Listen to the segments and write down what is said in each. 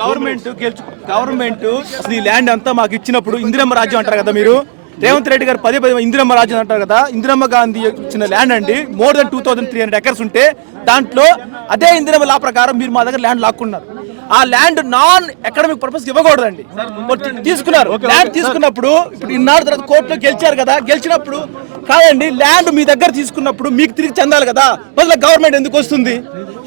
Government అసలు ఈ land అంతా మాకు ఇచ్చినప్పుడు ఇందిరమ్మ రాజ్యం అంటారు కదా మీరు. రేవంత్ రెడ్డి గారు పదే ఇందిరమ్మ రాజ్యం అంటారు కదా. ఇందిరమ్మ గాంధీ ఇచ్చిన ల్యాండ్ అండి. మోర్ దెన్ 2300 ఎకర్స్ ఉంటే దాంట్లో అదే ఇందిరమ్మ లా ప్రకారం మీరు మా దగ్గర ల్యాండ్ లాక్కున్నారు. ఆ ల్యాండ్ నాన్ ఎకడమిక్ పర్పస్ ఇవ్వకూడదండి. తీసుకున్నారు. ల్యాండ్ తీసుకున్నప్పుడు ఇప్పుడు ఇన్నాళ్ళ తర్వాత కోర్టులో గెలిచారు కదా. గెలిచినప్పుడు కాదండి, ల్యాండ్ మీ దగ్గర తీసుకున్నప్పుడు మీకు తిరిగి చెందాలి కదా. బదులు గవర్నమెంట్ ఎందుకు వస్తుంది?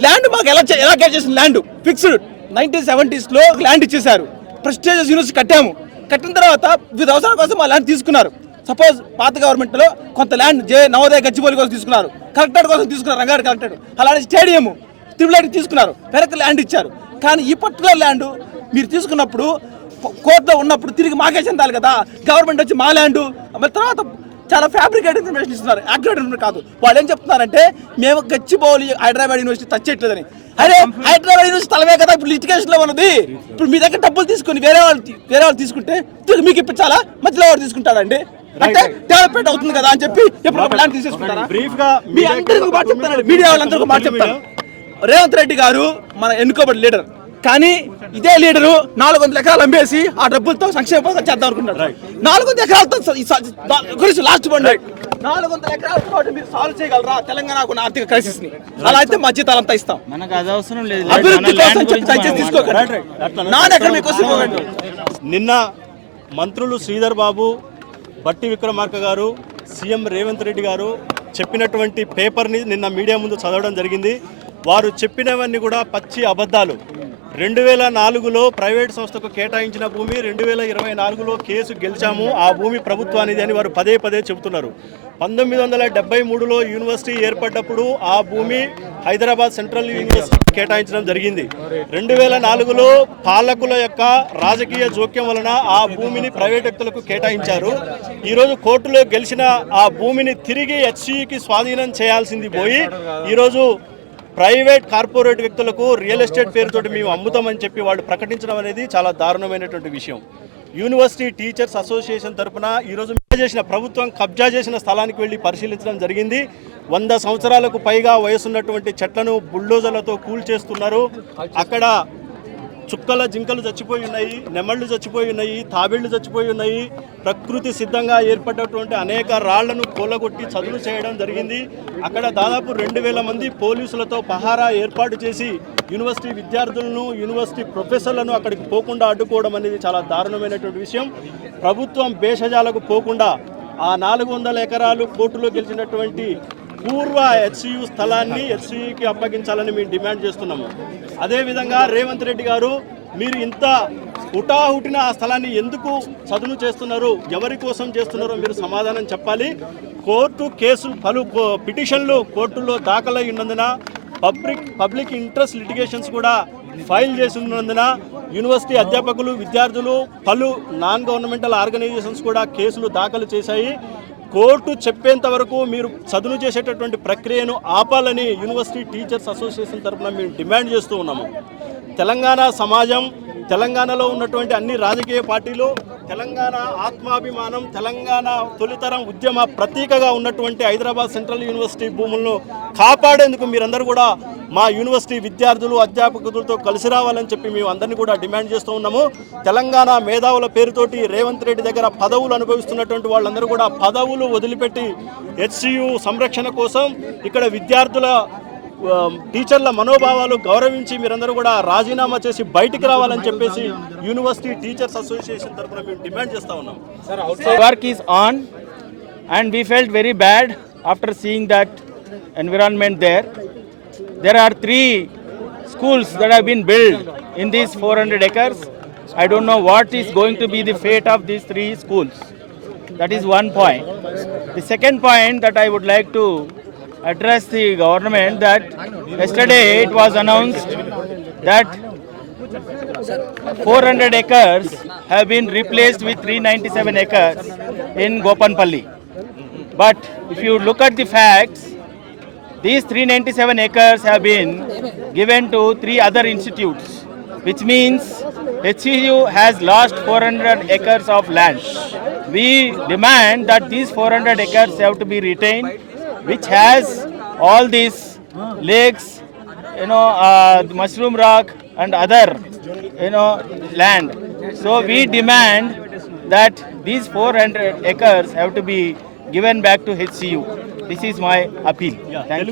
ల్యాండ్ మాకు ఎలా గెట్ చేసిన ల్యాండ్ ఫిక్స్డ్ 1970s లో ల్యాండ్ ఇచ్చేసారు. ప్రెస్టీజియస్ యూనివర్సిటీ కట్టాము. కట్టిన తర్వాత వివిధ అవసరాల కోసం ఆ ల్యాండ్ తీసుకున్నారు. సపోజ్ పాత గవర్నమెంట్ లో కొంత ల్యాండ్ నవోదయ గచ్చిబౌలి కోసం తీసుకున్నారు, కలెక్టరేట్ కోసం తీసుకున్నారు, రంగారెడ్డి కలెక్టరేట్, అలాంటి స్టేడియం తిరుమలకి తీసుకున్నారు, వెనక్కి ల్యాండ్ ఇచ్చారు. కానీ ఈ పర్టికులర్ ల్యాండ్ మీరు తీసుకున్నప్పుడు కోర్టులో ఉన్నప్పుడు తిరిగి మాకే చెందాలి కదా. గవర్నమెంట్ వచ్చి మా ల్యాండ్ మళ్ళీ తర్వాత చాలా ఫ్యాబ్రికేట్ ఇన్ఫర్మేషన్ ఇస్తున్నారు, యాక్యురేట్ ఇన్ఫర్మేషన్ కాదు. వాళ్ళు ఏం చెప్తున్నారంటే మేము గచ్చిబౌలి హైదరాబాద్ యూనివర్సిటీ టచ్ చేయట్లేదని. అరే హైదరాబాద్ యూనివర్సిటీ తలవే కదా ఇప్పుడు లిటిగేషన్ లో ఉన్నది. ఇప్పుడు మీ దగ్గర డబ్బులు తీసుకుని వేరే వాళ్ళు తీసుకుంటే మీకు ఇప్పించాలా? మధ్యలో ఎవరు తీసుకుంటారండి? అంటే డెవలప్మెంట్ అవుతుంది కదా అని చెప్పి ఎప్పుడు ప్లాన్ తీసేసుకుంటారా? మీ అందరికీ మాట చెప్తాను, మీడియా వాళ్ళందరికీ మాట చెప్తాను. రేవంత్ రెడ్డి గారు మన ఎన్నుకోబడి లీడర్, కానీ ఇదే లీడరు 400 ఎకరాలు అమ్మేసి ఆ డబ్బులతో సంక్షేమ పథకం చేద్దాం అనుకుంటాడు. 400 ఎకరాలతో గురించి లాస్ట్ బండి 400 ఎకరాలతో మీరు సాల్వ్ చేయగలరా తెలంగాణకు ఆర్థిక క్రైసిస్ ని? అలా అయితే మా జీతాలు అంతా ఇస్తాం. మనకు అది అవసరం లేదు. అభివృద్ధి కోసం తీసుకోకండి. నాన్ ఎకడమిక్ కోసం. నిన్న మంత్రులు శ్రీధర్ బాబు, బట్టి విక్రమార్క గారు, సీఎం రేవంత్ రెడ్డి గారు చెప్పినటువంటి పేపర్ని నిన్న మీడియా ముందు చదవడం జరిగింది. వారు చెప్పినవన్నీ కూడా పచ్చి అబద్ధాలు. 2004లో ప్రైవేట్ సంస్థకు కేటాయించిన భూమి 2024లో కేసు గెలిచాము, ఆ భూమి ప్రభుత్వానిది అని వారు పదే చెబుతున్నారు. 1973లో యూనివర్సిటీ ఏర్పడ్డప్పుడు ఆ భూమి హైదరాబాద్ సెంట్రల్ యూనివర్సిటీ కేటాయించడం జరిగింది. 2004లో పాలకుల యొక్క రాజకీయ జోక్యం వలన ఆ భూమిని ప్రైవేట్ వ్యక్తులకు కేటాయించారు. ఈరోజు కోర్టులో గెలిచిన ఆ భూమిని తిరిగి హెచ్సియుకి స్వాధీనం చేయాల్సింది పోయి ఈరోజు ప్రైవేట్ కార్పొరేట్ వ్యక్తులకు రియల్ ఎస్టేట్ పేరుతోటి మేము అమ్ముతామని చెప్పి వాళ్ళు ప్రకటించడం అనేది చాలా దారుణమైనటువంటి విషయం. యూనివర్సిటీ టీచర్స్ అసోసియేషన్ తరఫున ఈరోజు ప్రభుత్వం కబ్జా చేసిన స్థలానికి వెళ్ళి పరిశీలించడం జరిగింది. 100 సంవత్సరాలకు పైగా వయసున్నటువంటి చెట్లను బుల్డోజర్లతో కూల్చేస్తున్నారు. అక్కడ చుక్కల జింకలు చచ్చిపోయి ఉన్నాయి, నెమళ్ళు చచ్చిపోయి ఉన్నాయి, తాబేళ్లు చచ్చిపోయి ఉన్నాయి. ప్రకృతి సిద్ధంగా ఏర్పడినటువంటి అనేక రాళ్లను కూలగొట్టి చదును చేయడం జరిగింది. అక్కడ దాదాపు 2000 మంది పోలీసులతో పహారా ఏర్పాటు చేసి యూనివర్సిటీ విద్యార్థులను, యూనివర్సిటీ ప్రొఫెసర్లను అక్కడికి పోకుండా అడ్డుకోవడం అనేది చాలా దారుణమైనటువంటి విషయం. ప్రభుత్వం భేషజాలకు పోకుండా ఆ 400 ఎకరాలు కోర్టులో గెలిచినటువంటి పూర్వ హెచ్సియు స్థలాన్ని హెచ్సియుకి అప్పగించాలని మేము డిమాండ్ చేస్తున్నాము. అదేవిధంగా రేవంత్ రెడ్డి గారు, మీరు ఇంత హుటాహుటిన ఆ స్థలాన్ని ఎందుకు చదును చేస్తున్నారు, ఎవరి కోసం చేస్తున్నారో మీరు సమాధానం చెప్పాలి. కోర్టు కేసులు పలు పిటిషన్లు కోర్టుల్లో దాఖలై ఉన్నందున పబ్లిక్ ఇంట్రెస్ట్ లిటిగేషన్స్ కూడా ఫైల్ చేసి ఉన్నందున యూనివర్సిటీ అధ్యాపకులు, విద్యార్థులు, పలు నాన్ గవర్నమెంటల్ ఆర్గనైజేషన్స్ కూడా కేసులు దాఖలు చేశాయి. కోర్టు చెప్పేంత వరకు మీరు చదును చేసేటటువంటి ప్రక్రియను ఆపాలని యూనివర్సిటీ టీచర్స్ అసోసియేషన్ తరఫున మేము డిమాండ్ చేస్తూ ఉన్నాము. తెలంగాణ సమాజం, తెలంగాణలో ఉన్నటువంటి అన్ని రాజకీయ పార్టీలు తెలంగాణ ఆత్మాభిమానం, తెలంగాణ తొలితరం ఉద్యమ ప్రతీకగా ఉన్నటువంటి హైదరాబాద్ సెంట్రల్ యూనివర్సిటీ భూములను కాపాడేందుకు మీరందరూ కూడా మా యూనివర్సిటీ విద్యార్థులు, అధ్యాపకులతో కలిసి రావాలని చెప్పి మేము అందరినీ కూడా డిమాండ్ చేస్తూ ఉన్నాము. తెలంగాణ మేధావుల పేరుతోటి రేవంత్ రెడ్డి దగ్గర పదవులు అనుభవిస్తున్నటువంటి వాళ్ళందరూ కూడా పదవులు వదిలిపెట్టి హెచ్సియు సంరక్షణ కోసం, ఇక్కడ విద్యార్థుల టీచర్ల మనోభావాలు గౌరవించి మీరందరూ కూడా రాజీనామా చేసి బయటికి రావాలని చెప్పేసి యూనివర్సిటీ టీచర్స్ అసోసియేషన్ తరఫున మేము డిమాండ్ చేస్తూ ఉన్నాం. Work is on and we felt very bad after seeing that environment there. There are 3 schools that have been built in these 400 acres. I don't know what is going to be the fate of these 3 schools. That is one point. The second point that I would like to address the government, that yesterday it was announced that 400 acres have been replaced with 397 acres in Gopanpalli. But if you look at the facts, these 397 acres have been given to 3 other institutes, which means HCU has lost 400 acres of land. We demand that these 400 acres have to be retained, which has all these lakes, mushroom rock and other, land. So we demand that these 400 acres have to be given back to HCU. This is my appeal. Thank you.